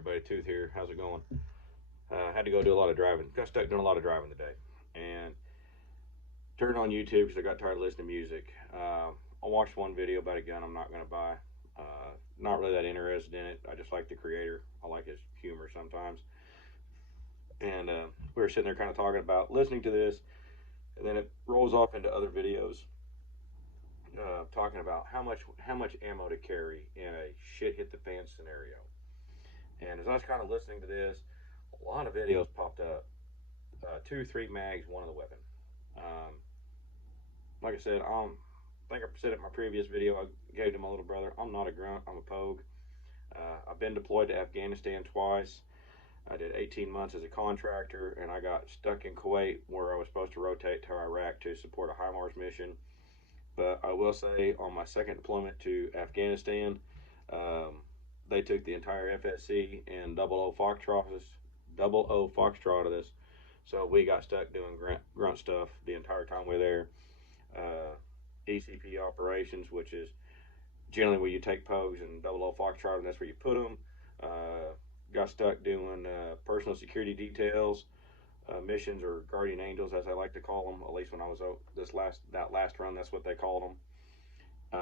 everybody, Tooth here. How's it going? Had to go do a lot of driving. Got stuck doing a lot of driving today, and turned on YouTube because I got tired of listening to music. I watched one video about a gun I'm not going to buy. Not really that interested in it. I just like the creator. I like his humor sometimes. And we were sitting there kind of talking about listening to this, and then it rolls off into other videos talking about how much ammo to carry in a shit hit the fan scenario. And as I was kind of listening to this, a lot of videos popped up. Two, three mags, one of the weapon. Um, like I said, I think I said it in my previous video. I gave to my little brother. I'm not a grunt. I'm a pogue. I've been deployed to Afghanistan twice. I did 18 months as a contractor, and I got stuck in Kuwait where I was supposed to rotate to Iraq to support a HIMARS mission. But I will say, on my second deployment to Afghanistan, um, they took the entire FSC and double O Foxtrot this. So we got stuck doing grunt stuff the entire time we were there. ECP operations, which is generally where you take pogues and double O Foxtrot, and that's where you put them. Got stuck doing personal security details, missions, or guardian angels, as I like to call them. At least when I was that last run, that's what they called them.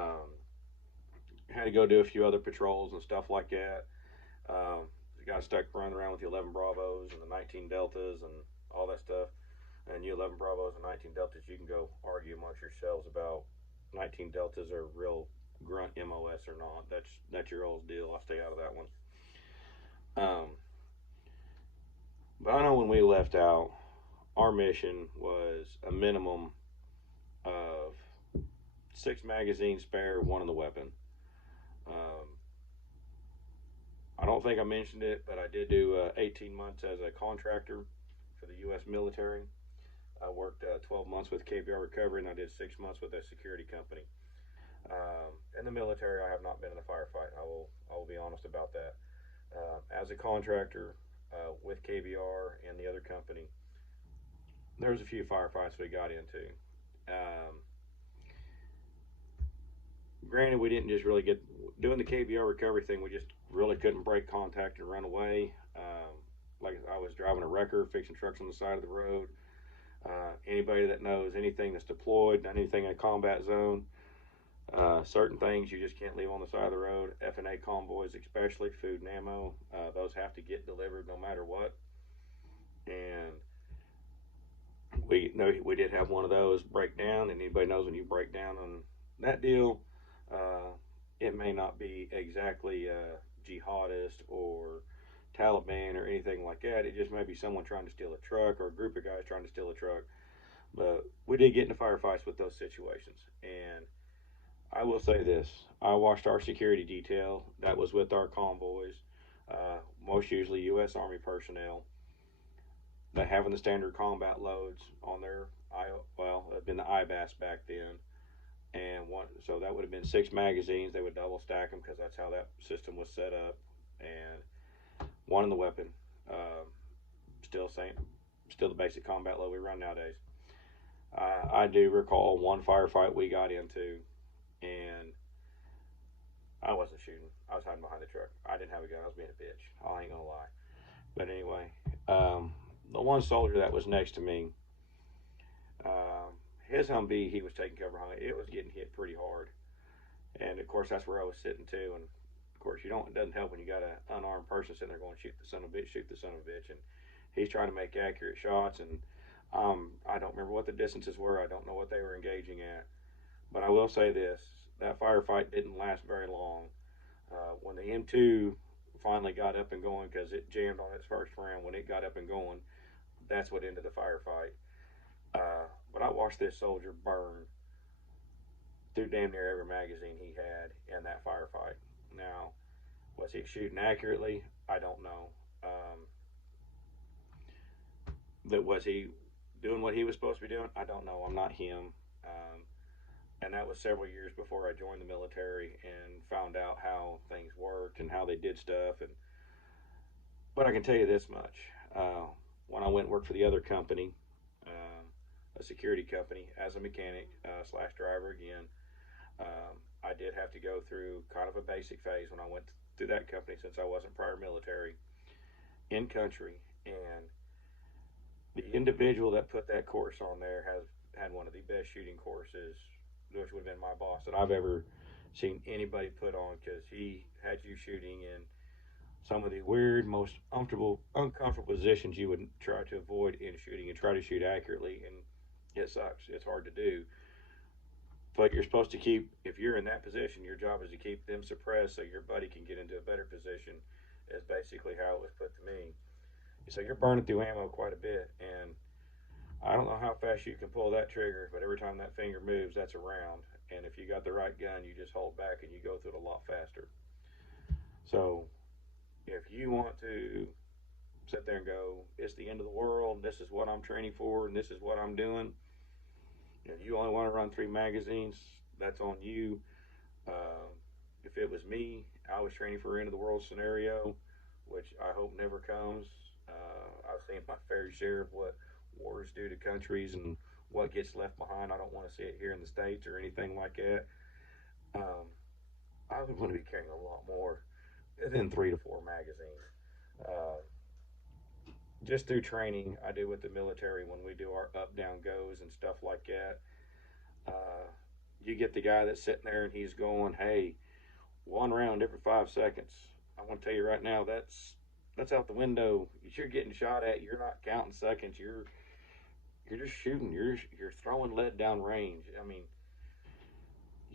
Had to go do a few other patrols and stuff like that. Got stuck running around with the 11 Bravos and the 19 Deltas and all that stuff. And you 11 Bravos and 19 Deltas, you can go argue amongst yourselves about 19 Deltas are real grunt MOS or not. That's your old deal. I'll stay out of that one. But I know when we left out, our mission was a minimum of 6 magazines spare, one in the weapon. I don't think I mentioned it, but I did do 18 months as a contractor for the U.S. military. I worked 12 months with KBR Recovery, and I did 6 months with a security company. In the military, I have not been in a firefight. I will be honest about that. As a contractor with KBR and the other company, there was a few firefights we got into. Granted, we didn't just really get doing the KBR recovery thing. We just really couldn't break contact and run away. Like I was driving a wrecker, fixing trucks on the side of the road. Anybody that knows anything that's deployed, anything in a combat zone, certain things you just can't leave on the side of the road. F&A convoys, especially food and ammo, those have to get delivered no matter what. And we did have one of those break down, and anybody knows when you break down on that deal, it may not be exactly jihadist or Taliban or anything like that. It just may be someone trying to steal a truck or a group of guys trying to steal a truck. But we did get into firefights with those situations. And I will say this: I watched our security detail that was with our convoys, most usually U.S. Army personnel. They having the standard combat loads on their it'd been the IBAS back then, and so that would have been 6 magazines. They would double stack them because that's how that system was set up, and one in the weapon. Still the basic combat load we run nowadays. I do recall one firefight we got into, and I wasn't shooting. I was hiding behind the truck. I didn't have a gun. I was being a bitch. I ain't gonna lie. But anyway, the one soldier that was next to me, his Humvee, he was taking cover behind. It was getting hit pretty hard, and of course that's where I was sitting too. And of course it doesn't help when you got an unarmed person sitting there going shoot the son of a bitch, and he's trying to make accurate shots. And I don't remember what the distances were. I don't know what they were engaging at, but I will say this: that firefight didn't last very long. When the M2 finally got up and going, because it jammed on its first round, when it got up and going, that's what ended the firefight. But I watched this soldier burn through damn near every magazine he had in that firefight. Now, was he shooting accurately? I don't know. But was he doing what he was supposed to be doing? I don't know. I'm not him. And that was several years before I joined the military and found out how things worked and how they did stuff. But I can tell you this much: when I went and worked for the other company, a security company, as a mechanic slash driver again, I did have to go through kind of a basic phase when I went through that company, since I wasn't prior military. in country, and the individual that put that course on there has had one of the best shooting courses, which would have been my boss, that I've ever seen anybody put on, because he had you shooting in some of the weird, most uncomfortable positions you would try to avoid in shooting and try to shoot accurately. And it sucks. It's hard to do. But you're supposed to keep, if you're in that position, your job is to keep them suppressed so your buddy can get into a better position, is basically how it was put to me. So you're burning through ammo quite a bit. And I don't know how fast you can pull that trigger, but every time that finger moves, that's a round. And if you got the right gun, you just hold back and you go through it a lot faster. So if you want to sit there and go, it's the end of the world, this is what I'm training for, and this is what I'm doing, if you only want to run 3 magazines, that's on you. Uh, if it was me, I was training for an end of the world scenario, which I hope never comes. I've seen my fair share of what wars do to countries and what gets left behind. I don't want to see it here in the States or anything like that. Um, I would want to be carrying a lot more than 3 to 4 magazines. Uh, just through training I do with the military when we do our up down goes and stuff like that. Uh, you get the guy that's sitting there and he's going, "Hey, 1 round every 5 seconds." I want to tell you right now, that's out the window. You're getting shot at. You're not counting seconds. You're just shooting. You're throwing lead down range. I mean,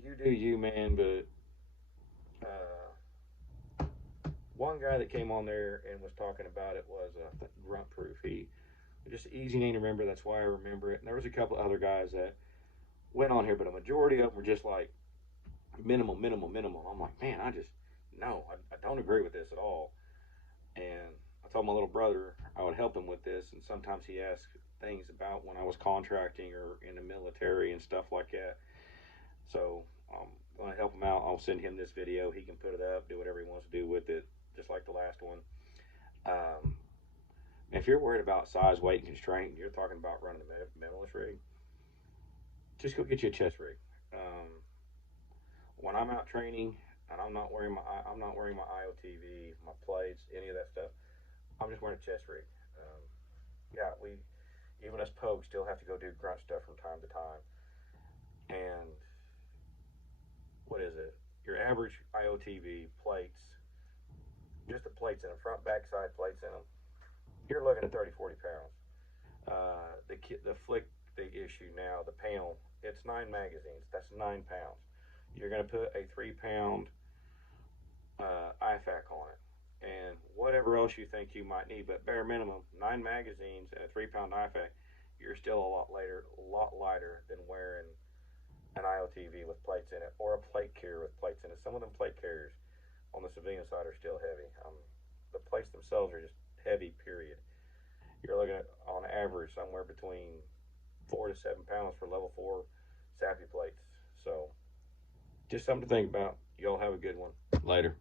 you do you, man. But one guy that came on there and was talking about it was Grunt Proof. He just an easy name to remember. That's why I remember it. And there was a couple other guys that went on here, but a majority of them were just like minimal, minimal, minimal. I'm like, man, I just no, I don't agree with this at all. And I told my little brother I would help him with this, and sometimes he asked things about when I was contracting or in the military and stuff like that. So I'm going to help him out. I'll send him this video. He can put it up, do whatever he wants to do with it, just like the last one. Um, if you're worried about size, weight, and constraint, and you're talking about running a metalist rig, just go get you a chest rig. Um, when I'm out training and I'm not wearing my IOTV, my plates, any of that stuff. I'm just wearing a chest rig. Um, yeah, we even us pogues still have to go do grunt stuff from time to time. And what is it? Your average IOTV plates, just the plates in them, front, back, side plates in them, you're looking at 30, 40 pounds. The flick, the issue now, the panel, it's 9 magazines. That's 9 pounds. You're going to put a 3 pound IFAC on it, and whatever else you think you might need. But bare minimum, 9 magazines and a 3 pound IFAC, you're still a lot lighter than wearing an IOTV with plates in it or a plate carrier with plates in it. Some of them plate carriers on the civilian side are still heavy. The plates themselves are just heavy. Period. You're looking at on average somewhere between 4 to 7 pounds for level 4 SAPI plates. So just something to think about. Y'all have a good one. Later.